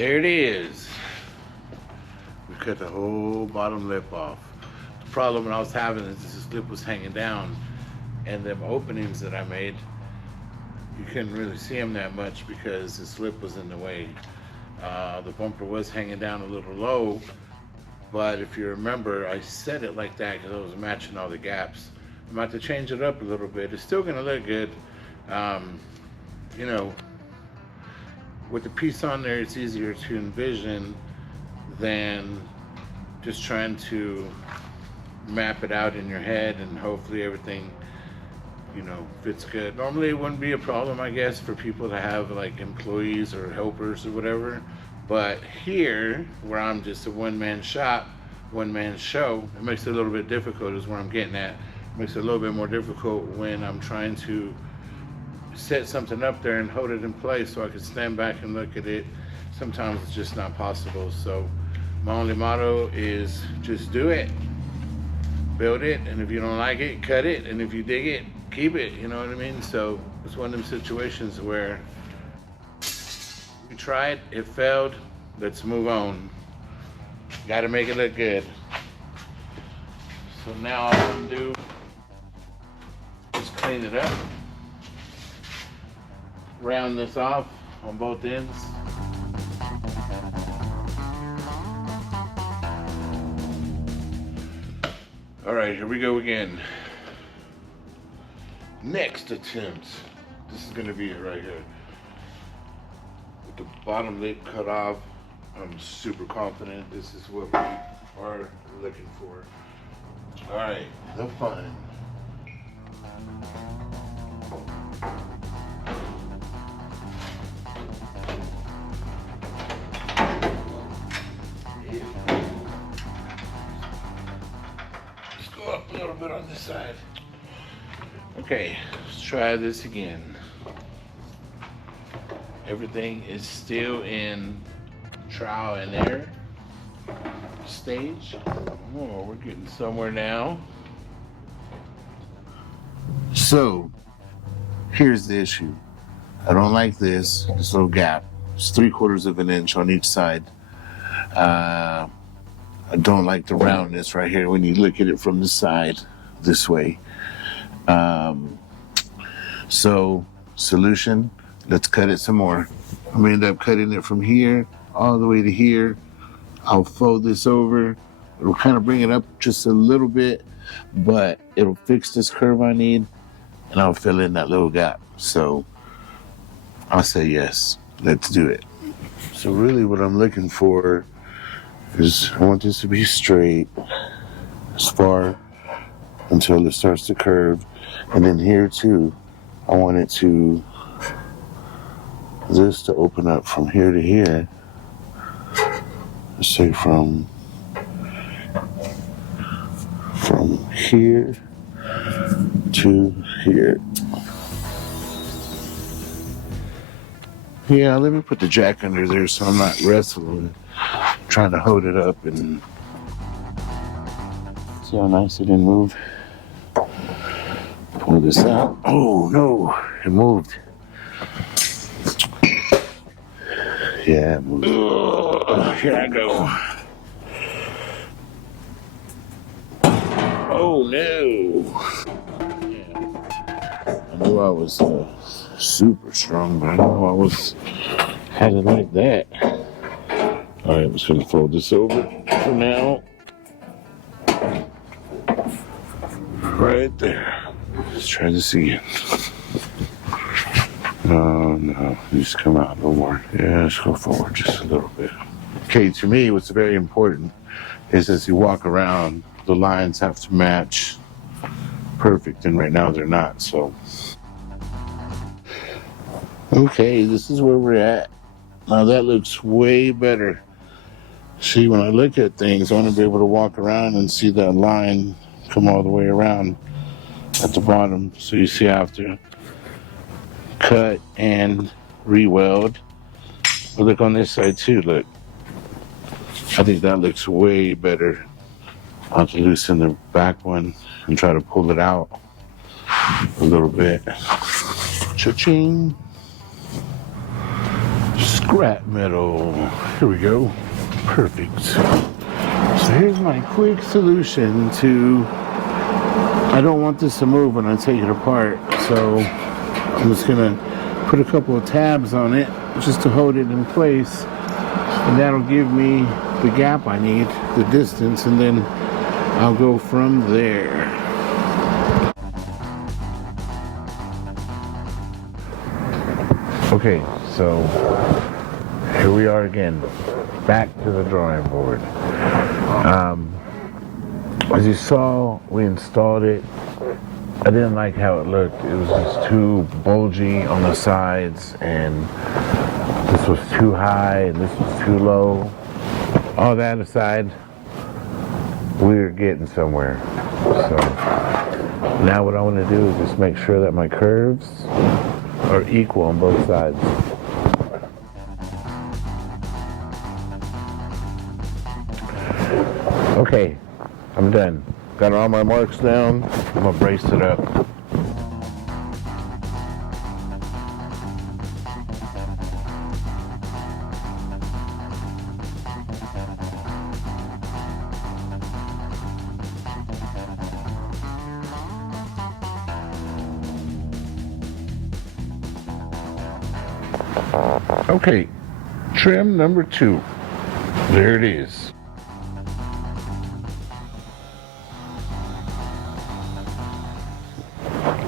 there it is. We cut the whole bottom lip off. The problem that I was having is this lip was hanging down, and them openings that I made, you couldn't really see them that much because this lip was in the way. The bumper was hanging down a little low, but if you remember, I set it like that because I was matching all the gaps. I'm about to change it up a little bit. It's still gonna look good. You know, with the piece on there, it's easier to envision than just trying to map it out in your head and hopefully everything, you know, fits good. Normally it wouldn't be a problem, I guess, for people to have like employees or helpers or whatever. But here, where I'm just a one-man shop, one-man show, it makes it a little bit difficult is where I'm getting at. It makes it a little bit more difficult when I'm trying to set something up there and hold it in place so I can stand back and look at it. Sometimes it's just not possible. So my only motto is just do it, build it, and if you don't like it, cut it, and if you dig it, keep it, you know what I mean? So it's one of them situations where we tried, it failed, let's move on. Gotta make it look good. So now all I'm gonna do is clean it up, round this off on both ends. All right, here we go again. Next attempt. This is gonna be it right here. With the bottom lip cut off, I'm super confident this is what we are looking for. All right, the fun. Up a little bit on this side. Okay, let's try this again. Everything is still in trial and error stage. Oh, we're getting somewhere now. So, here's the issue. I don't like this little gap. It's 3/4 of an inch on each side. I don't like the roundness right here when you look at it from the side this way. So, solution, let's cut it some more. I'm gonna end up cutting it from here all the way to here. I'll fold this over. It'll kind of bring it up just a little bit, but it'll fix this curve I need, and I'll fill in that little gap. So, I'll say yes, let's do it. So really what I'm looking for is I want this to be straight as far until it starts to curve. And then here too, I want it to, this to open up from here to here. Let's say from here to here. Yeah, let me put the jack under there so I'm not wrestling, trying to hold it up and see how nice it didn't move. Pull this out. Oh no, it moved. Yeah, it moved. Here I go. Oh no. Yeah. I knew I was super strong, but I know I had it like that. All right, I'm just gonna fold this over for now. Right there. Let's try this again. Oh no, just come out no more. Yeah, let's go forward just a little bit. Okay, to me, what's very important is as you walk around, the lines have to match perfect, and right now they're not, so. Okay, this is where we're at. Now that looks way better. See, when I look at things, I want to be able to walk around and see that line come all the way around at the bottom. So you see I have to cut and re-weld. But look on this side too, look. I think that looks way better. I'll have to loosen the back one and try to pull it out a little bit. Cha-ching. Scrap metal. Here we go. Perfect. So here's my quick solution to, I don't want this to move when I take it apart, so I'm just gonna put a couple of tabs on it just to hold it in place, and that'll give me the gap I need, the distance, and then I'll go from there. Okay, so here we are again, back to the drawing board. As you saw, we installed it. I didn't like how it looked. It was just too bulgy on the sides, and this was too high and this was too low. All that aside, we're getting somewhere. So now what I want to do is just make sure that my curves are equal on both sides. Okay, I'm done. Got all my marks down. I'm gonna brace it up. Okay, trim number 2. There it is.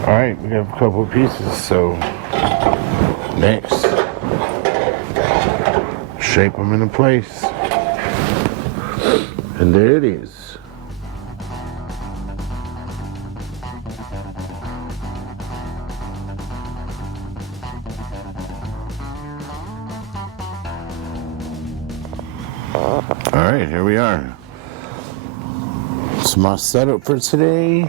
All right, we have a couple of pieces, so next, shape them into place. And there it is. All right, here we are. It's my setup for today.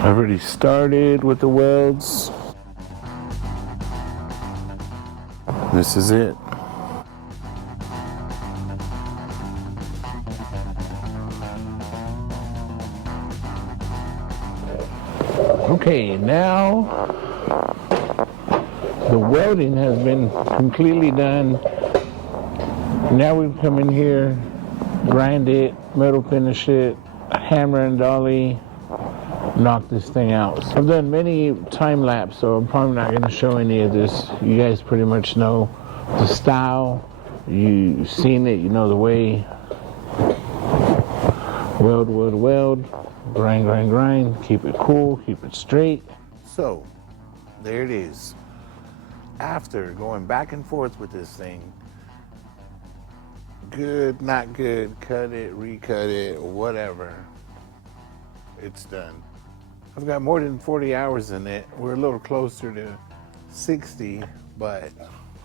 I've already started with the welds. This is it. Okay, now the welding has been completely done. Now we've come in here, grind it, metal finish it, hammer and dolly, knock this thing out. So I've done many time lapse, so I'm probably not going to show any of this. You guys pretty much know the style. You've seen it, you know the way. Weld, weld, weld, grind, grind, grind, keep it cool, keep it straight. So there it is. After going back and forth with this thing, good, not good, cut it, recut it, whatever, it's done. I've got more than 40 hours in it. We're a little closer to 60, but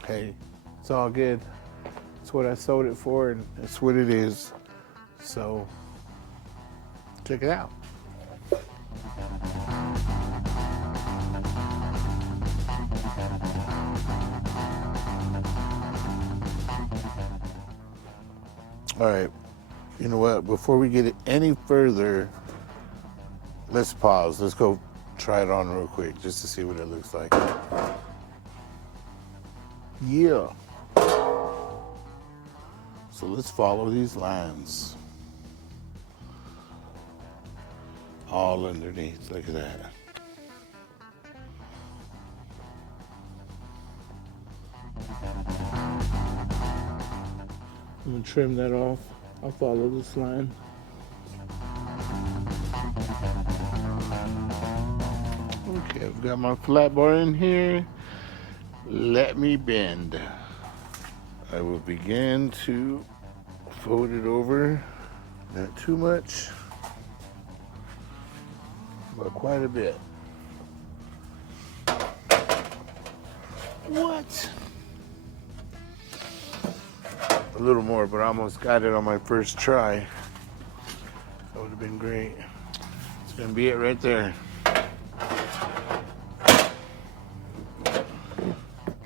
hey, it's all good. It's what I sold it for, and it's what it is. So check it out. All right, you know what? Before we get it any further, let's pause. Let's go try it on real quick just to see what it looks like. Yeah. So let's follow these lines. All underneath, look at that. I'm gonna trim that off. I'll follow this line. Okay, I've got my flat bar in here. Let me bend. I will begin to fold it over. Not too much, but quite a bit. What? A little more, but I almost got it on my first try. That would have been great. It's gonna be it right there.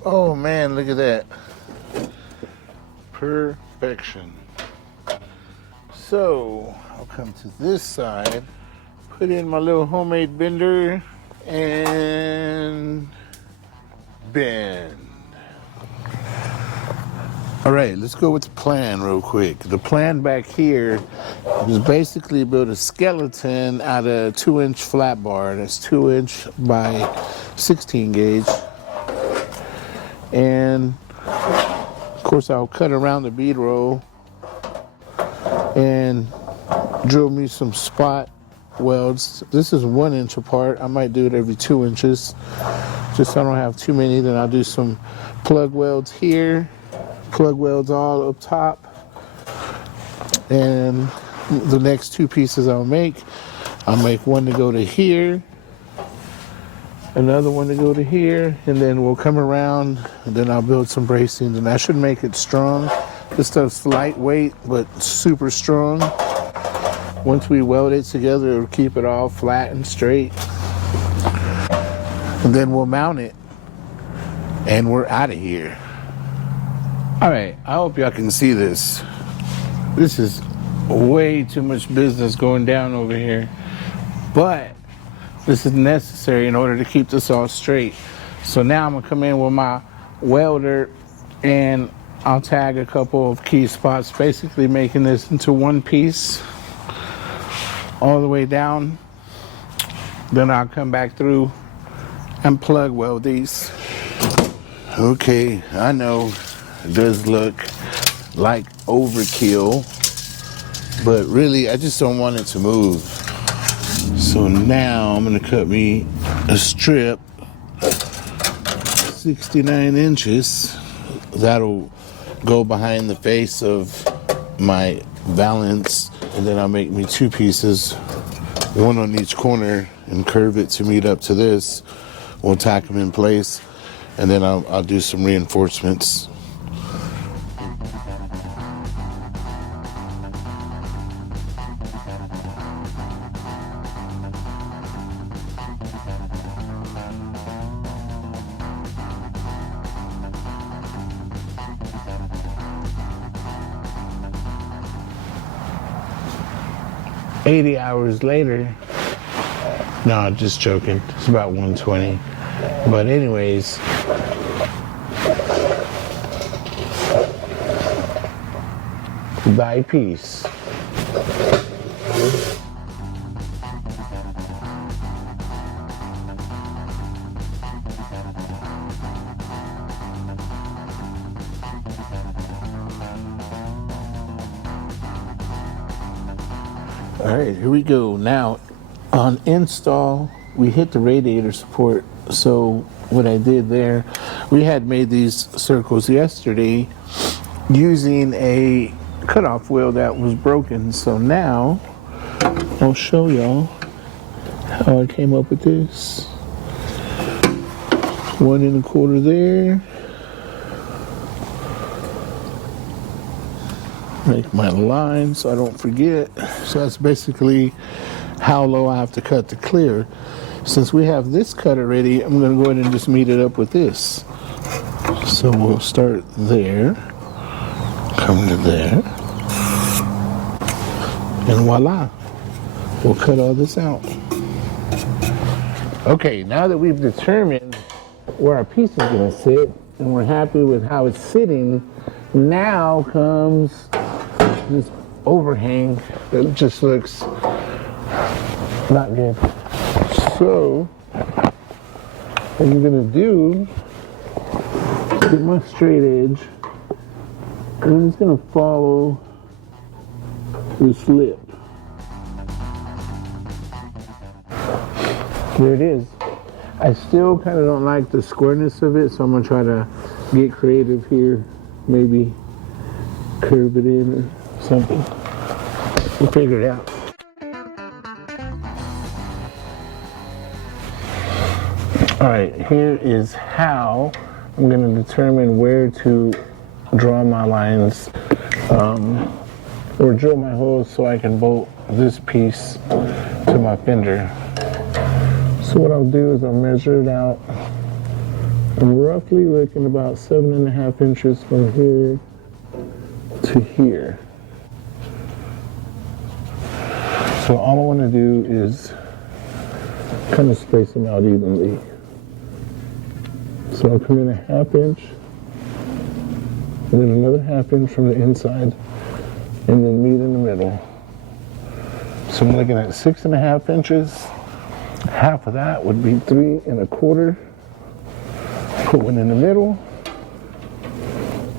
Oh man, look at that. Perfection. So I'll come to this side, put in my little homemade bender, and bend. All right, let's go with the plan real quick. The plan back here is basically build a skeleton out of 2-inch flat bar. That's 2-inch by 16 gauge. And of course I'll cut around the bead roll and drill me some spot welds. This is 1 inch apart. I might do it every 2 inches. Just so I don't have too many, then I'll do some plug welds here. Plug welds all up top, and the next 2 pieces I'll make one to go to here, another one to go to here, and then we'll come around and then I'll build some bracings, and that should make it strong. This stuff's lightweight but super strong. Once we weld it together, it'll keep it all flat and straight, and then we'll mount it and we're out of here. All right, I hope y'all can see this. This is way too much business going down over here, but this is necessary in order to keep this all straight. So now I'm gonna come in with my welder and I'll tag a couple of key spots, basically making this into one piece all the way down. Then I'll come back through and plug weld these. Okay, I know it does look like overkill, but really I just don't want it to move. So now I'm gonna cut me a strip 69 inches. That'll go behind the face of my Valance, and then I'll make me 2 pieces, one on each corner, and curve it to meet up to this. We'll tack them in place, and then I'll do some reinforcements. $80 hours later, no, just joking, it's about 120. But anyways, thy peace. All right, here we go. Now, on install, we hit the radiator support. So what I did there, we had made these circles yesterday using a cutoff wheel that was broken. So now, I'll show y'all how I came up with this. 1 1/4 there. Make my line so I don't forget. So that's basically how low I have to cut to clear. Since we have this cut already, I'm going to go ahead and just meet it up with this. So we'll start there, come to there, and voila, we'll cut all this out. Okay, now that we've determined where our piece is going to sit and we're happy with how it's sitting, now comes this overhang that just looks not good. So what I'm gonna do is get my straight edge, and I'm just gonna follow this lip. There it is. I still kind of don't like the squareness of it, so I'm gonna try to get creative here, maybe curve it in or something. We'll figure it out. All right, here is how I'm going to determine where to draw my lines, or drill my holes so I can bolt this piece to my fender. So what I'll do is I'll measure it out. I'm roughly looking about 7.5 inches from here to here. So all I want to do is kind of space them out evenly. So I'll come in 1/2 inch and then another 1/2 inch from the inside, and then meet in the middle. So I'm looking at 6.5 inches. Half of that would be 3 1/4. Put one in the middle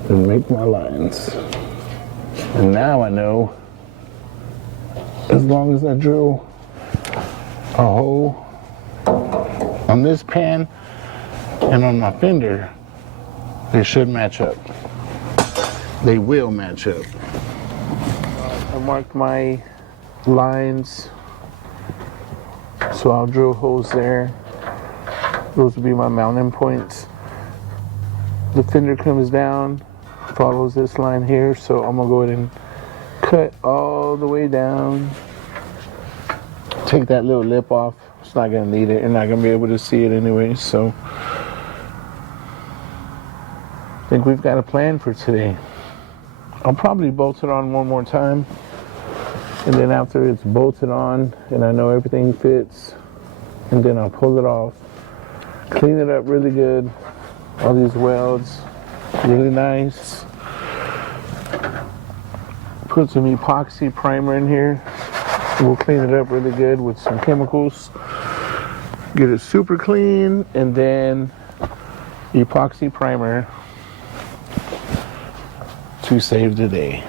and make my lines. And now I know, as long as I drill a hole on this pan and on my fender, they should match up. They will match up. I marked my lines, so I'll drill holes there. Those will be my mounting points. The fender comes down, follows this line here, so I'm gonna go ahead and cut all the way down. Take that little lip off. It's not gonna need it. You're not gonna be able to see it anyway, so I think we've got a plan for today. I'll probably bolt it on one more time, and then after it's bolted on and I know everything fits, and then I'll pull it off, clean it up really good, all these welds really nice, put some epoxy primer in here. We'll clean it up really good with some chemicals, get it super clean, and then epoxy primer to save the day.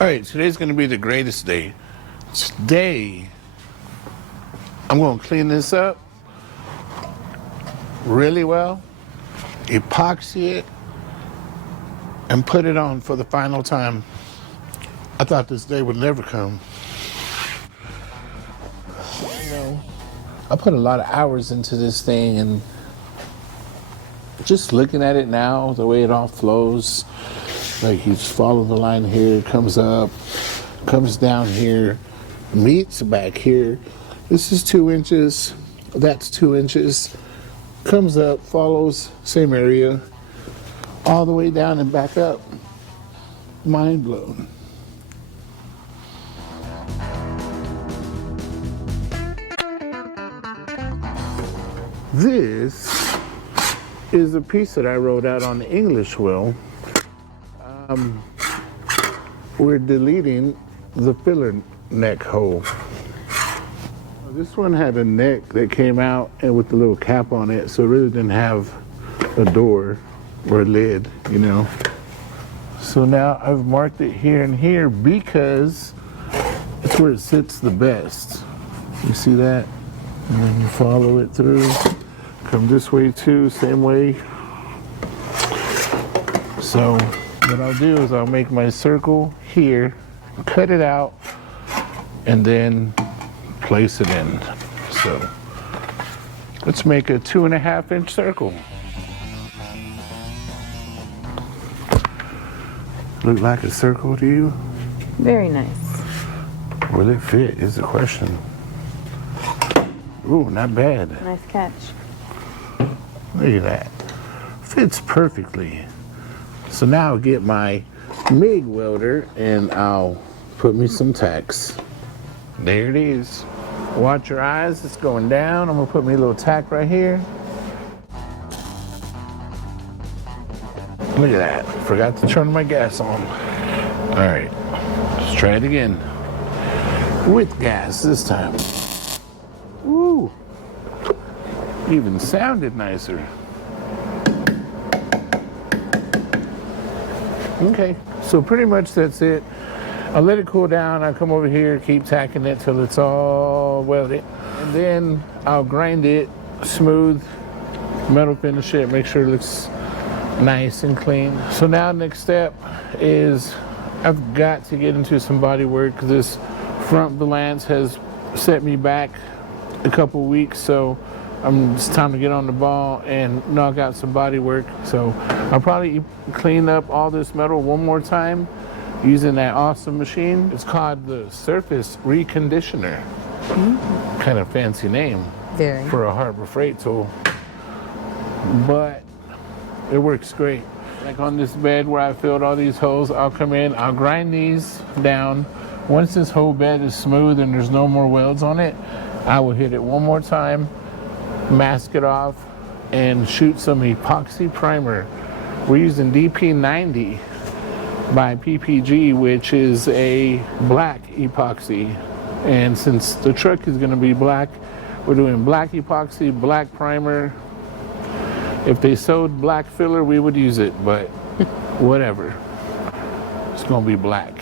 All right, today's gonna be the greatest day. Today, I'm gonna clean this up really well, epoxy it, and put it on for the final time. I thought this day would never come. You know, I put a lot of hours into this thing, and just looking at it now, the way it all flows, like you just follow the line here, comes up, comes down here, meets back here. This is 2 inches, that's 2 inches, comes up, follows, same area, all the way down and back up. Mind blown. This is a piece that I wrote out on the English wheel. We're deleting the filler neck hole. This one had a neck that came out and with the little cap on it, so it really didn't have a door or a lid, you know. So now I've marked it here and here because it's where it sits the best. You see that? And then you follow it through. Come this way too, same way. So what I'll do is I'll make my circle here, cut it out, and then place it in. So let's make a 2.5 inch circle. Look like a circle to you? Very nice. Will it fit is the question. Ooh, not bad. Nice catch. Look at that. Fits perfectly. So now I'll get my MIG welder and I'll put me some tacks. There it is. Watch your eyes, it's going down. I'm gonna put me a little tack right here. Look at that. Forgot to turn my gas on. All right, let's try it again. With gas this time. Woo! Even sounded nicer. Okay, so pretty much that's it. I'll let it cool down. I'll come over here, keep tacking it till it's all welded. And then I'll grind it smooth, metal finish it, make sure it looks nice and clean. So now next step is I've got to get into some body work because this front Valance has set me back a couple weeks, so it's time to get on the ball and knock out some body work. So I'll probably clean up all this metal one more time using that awesome machine. It's called the Surface Reconditioner. Kind of fancy name. Very. For a Harbor Freight tool. But it works great. Like on this bed where I filled all these holes, I'll come in, I'll grind these down. Once this whole bed is smooth and there's no more welds on it, I will hit it one more time, mask it off, and shoot some epoxy primer. We're using DP90 by PPG, which is a black epoxy. And since the truck is going to be black, we're doing black epoxy, black primer. If they sold black filler, we would use it, but whatever. It's going to be black.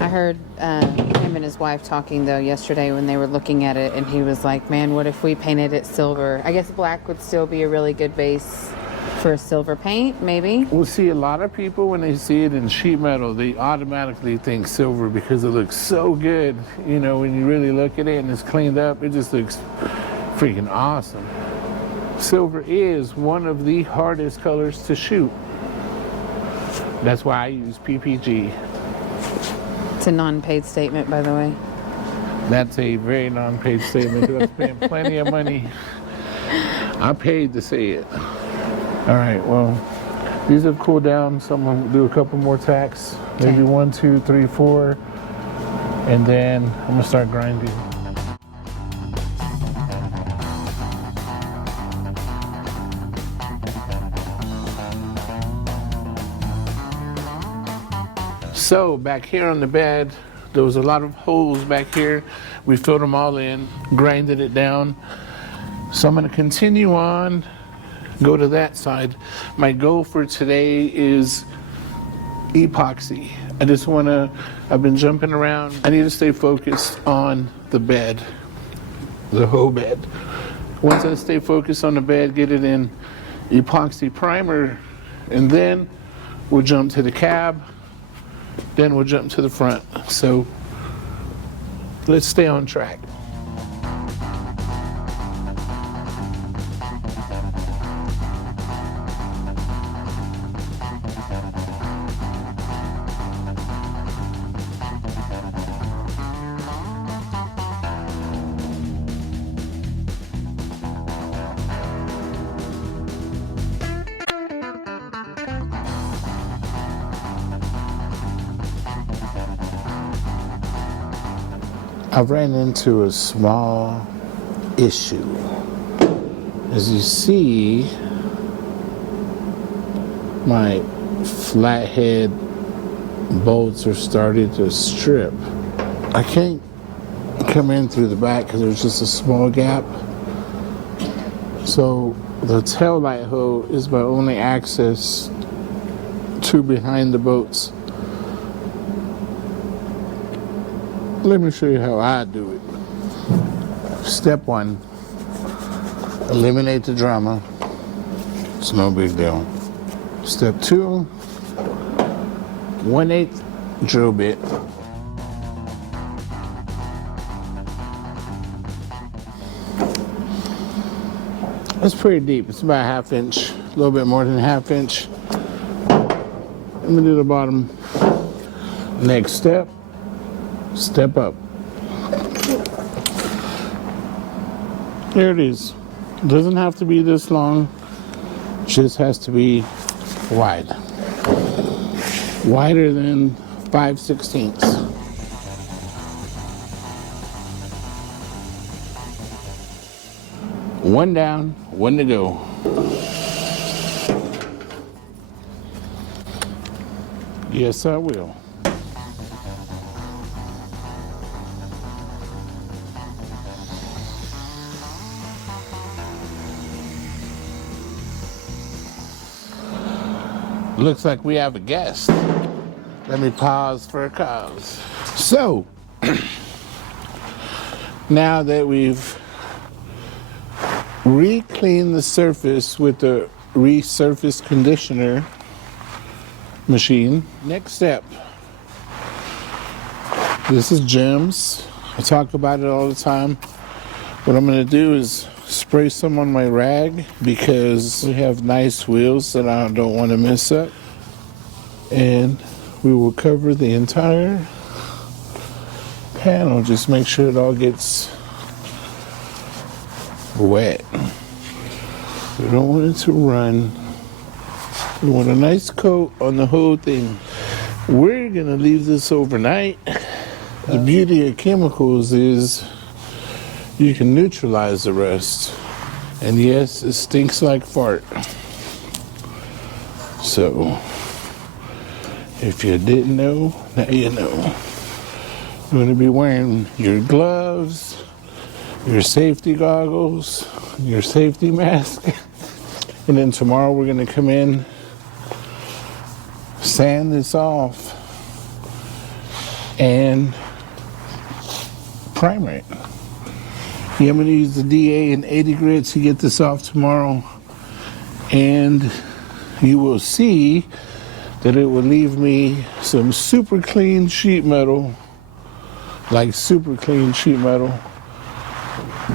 I heard him and his wife talking though yesterday when they were looking at it, and he was like, man, what if we painted it silver? I guess black would still be a really good base for a silver paint, maybe. We'll see a lot of people when they see it in sheet metal, they automatically think silver because it looks so good. You know, when you really look at it and it's cleaned up, it just looks freaking awesome. Silver is one of the hardest colors to shoot. That's why I use PPG. It's a non-paid statement, by the way. That's a very non-paid statement. I was paying plenty of money. I paid to say it. All right, well, these have cooled down. So I'm gonna do a couple more tacks. Maybe 1, 2, 3, 4. And then I'm gonna start grinding. So back here on the bed, there was a lot of holes back here. We filled them all in, grinded it down. So I'm gonna continue on, go to that side. My goal for today is epoxy. I've been jumping around. I need to stay focused on the bed, the whole bed. Once I stay focused on the bed, get it in epoxy primer, and then we'll jump to the cab. Then we'll jump to the front. So let's stay on track. I've ran into a small issue. As you see, my flathead bolts are starting to strip. I can't come in through the back because there's just a small gap. So the tail light hole is my only access to behind the boats. Let me show you how I do it. Step 1, eliminate the drama. It's no big deal. Step 2, 1/8 drill bit. It's pretty deep. It's about a 1/2 inch, a little bit more than a 1/2 inch. Let me do the bottom. Next step. Step up. There it is. Doesn't have to be this long, just has to be wide. Wider than 5/16. One down, one to go. Yes, I will. Looks like we have a guest. Let me pause for a cause. So, now that we've re-cleaned the surface with the resurface conditioner machine, next step. This is gems. I talk about it all the time. What I'm gonna do is spray some on my rag because we have nice wheels that I don't want to mess up. And we will cover the entire panel. Just make sure it all gets wet. We don't want it to run. We want a nice coat on the whole thing. We're gonna leave this overnight. The beauty of chemicals is you can neutralize the rest. And yes, it stinks like fart. So If you didn't know, now you know. You're going to be wearing your gloves, your safety goggles, your safety mask. And then tomorrow we're going to come in, sand this off, and primer it. Yeah, I'm going to use the DA and 80 grit to get this off tomorrow. And you will see that it will leave me some super clean sheet metal, like super clean sheet metal.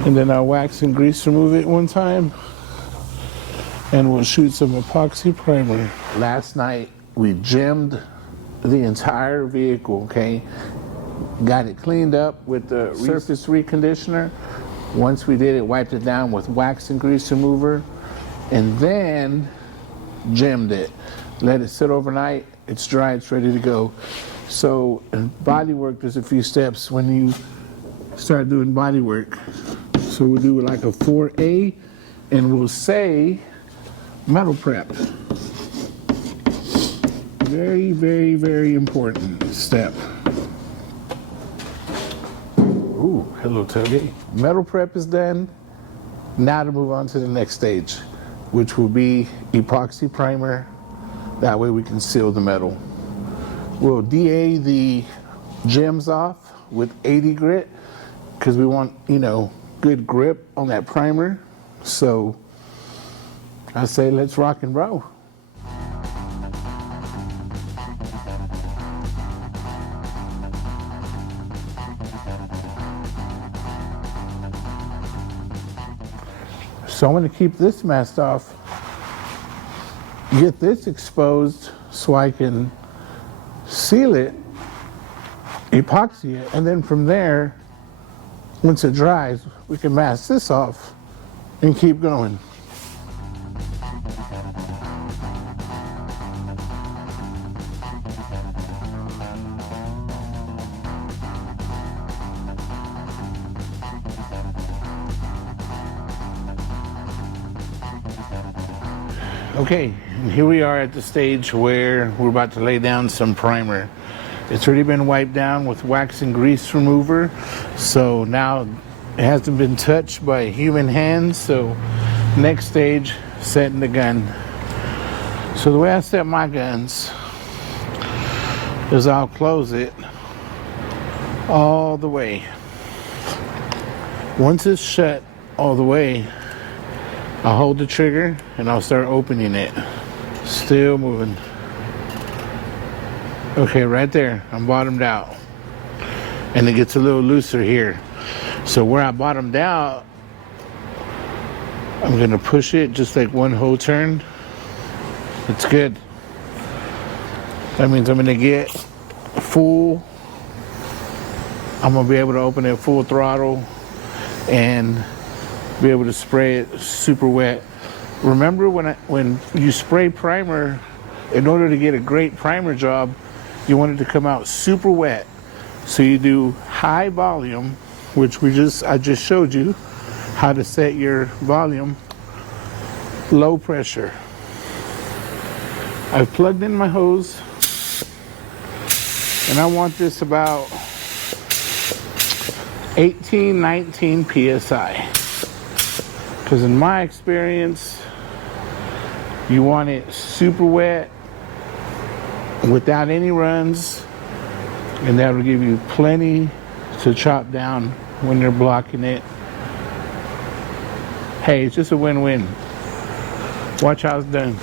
And then I'll wax and grease remove it one time, and we'll shoot some epoxy primer. Last night we gemmed the entire vehicle, okay? Got it cleaned up with the surface reconditioner. Once we did it, wiped it down with wax and grease remover, and then gemmed it. Let it sit overnight. It's dry, it's ready to go. So in bodywork, there's a few steps when you start doing bodywork. So we'll do like a 4A, and we'll say metal prep. Very, very, very important step. Ooh, hello tailgate. Metal prep is done. Now to move on to the next stage, which will be epoxy primer. That way we can seal the metal. We'll DA the gems off with 80 grit because we want, you know, good grip on that primer. So I say let's rock and roll. So I'm going to keep this masked off, get this exposed so I can seal it, epoxy it, and then from there, once it dries, we can mask this off and keep going. Okay, here we are at the stage where we're about to lay down some primer. It's already been wiped down with wax and grease remover, so now it hasn't been touched by human hands. So next stage, setting the gun. So the way I set my guns is I'll close it all the way. Once it's shut all the way, I'll hold the trigger and I'll start opening it. Still moving. Okay, right there, I'm bottomed out. And it gets a little looser here. So where I bottomed out, I'm gonna push it just like one whole turn. It's good. That means I'm gonna get full. I'm gonna be able to open it full throttle and be able to spray it super wet. Remember when you spray primer, in order to get a great primer job, you want it to come out super wet. So you do high volume, which I just showed you how to set your volume, low pressure. I've plugged in my hose and I want this about 18, 19 PSI. Because in my experience, you want it super wet without any runs, and that will give you plenty to chop down when you're blocking it. Hey, it's just a win-win. Watch how it's done.